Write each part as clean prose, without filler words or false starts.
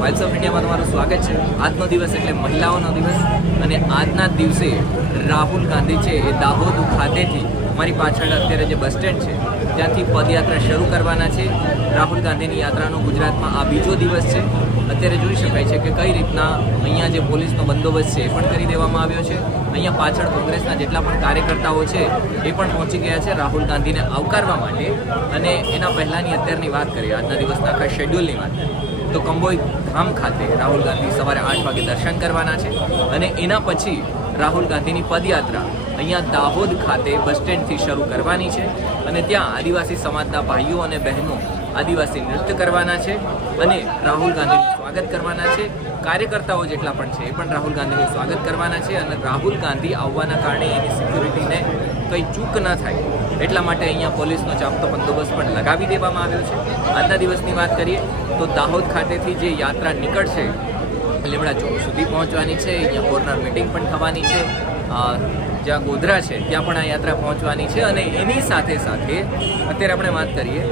Vibes of ઇન્ડિયામાં તમારું સ્વાગત છે। આજનો દિવસ એટલે મહિલાઓનો દિવસ અને આજના દિવસે રાહુલ ગાંધી છે એ દાહોદ ખાતેથી મારી પાછળ અત્યારે જે બસ સ્ટેન્ડ છે ત્યાંથી પદયાત્રા શરૂ કરવાના છે। રાહુલ ગાંધીની યાત્રાનો ગુજરાતમાં આ બીજો દિવસ છે। અત્યારે જોઈ શકાય છે કે કઈ રીતના અહીંયા જે પોલીસનો બંદોબસ્ત છે એ પણ કરી દેવામાં આવ્યો છે। અહીંયા પાછળ કોંગ્રેસના જેટલા પણ કાર્યકર્તાઓ છે એ પણ પહોંચી ગયા છે રાહુલ ગાંધીને આવકારવા માટે। અને એના પહેલાંની અત્યારની વાત કરીએ, આજના દિવસના આખા શેડ્યુલની વાત કરીએ તો કંબોઈ ધામ ખાતે રાહુલ ગાંધી સવારે 8 વાગે દર્શન કરવાના છે અને એના પછી રાહુલ ગાંધીની પદયાત્રા અહીંયા દાહોદ ખાતે બસ સ્ટેન્ડથી શરૂ કરવાની છે અને ત્યાં આદિવાસી સમાજના ભાઈઓ અને બહેનો આદિવાસી નૃત્ય કરવાના છે અને રાહુલ ગાંધીનું સ્વાગત કરવાના છે। કાર્યકર્તાઓ જેટલા પણ છે એ પણ રાહુલ ગાંધીનું સ્વાગત કરવાના છે અને રાહુલ ગાંધી આવવાના કારણે એની સિક્યુરિટીને કંઈ ચૂક ન થાય એટલા માટે અહીંયા પોલીસનો ચાંપતો બંદોબસ્ત પણ લગાવી દેવામાં આવ્યો છે। આજના દિવસની વાત કરીએ તો દાહોદ ખાતેથી જે યાત્રા નીકળશે લીમડા ચોક સુધી પહોંચવાની છે। અહીંયા કોર્નર મિટિંગ પણ થવાની છે, જ્યાં ગોધરા છે ત્યાં પણ આ યાત્રા પહોંચવાની છે અને એની સાથે સાથે અત્યારે આપણે વાત કરીએ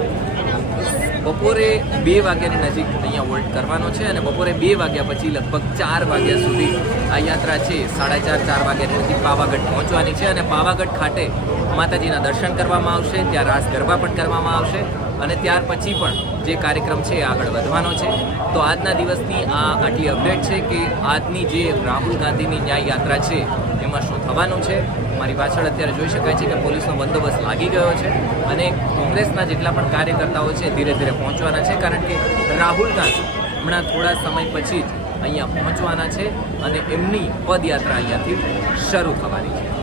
બપોરે 2 વાગ્યાની નજીક અહીંયા વોલ્ટ કરવાનો છે અને બપોરે 2 વાગ્યા પછી લગભગ 4 વાગ્યા સુધી આ યાત્રા છે 4:30 વાગ્યા સુધી પાવાગઢ પહોંચવાની છે અને પાવાગઢ ખાતે માતાજીના દર્શન કરવામાં આવશે, ત્યાં રાસ ગરબા પણ કરવામાં આવશે અને ત્યાર પછી પણ જે કાર્યક્રમ છે આગળ વધવાનો છે। તો આજના દિવસની આટલી અપડેટ છે કે આજની જે રાહુલ ગાંધીની ન્યાય યાત્રા છે એમાં શું થવાનું છે। મારી પાછળ અત્યારે જોઈ શકાય છે કે પોલીસનો બંદોબસ્ત લાગી ગયો છે અને કોંગ્રેસના જેટલા પણ કાર્યકર્તાઓ છે ધીરે ધીરે પહોંચવાના છે, કારણ કે રાહુલ ગાંધી હમણાં થોડા સમય પછી જ અહીંયા પહોંચવાના છે અને એમની પદયાત્રા અહીંયાથી શરૂ થવાની છે।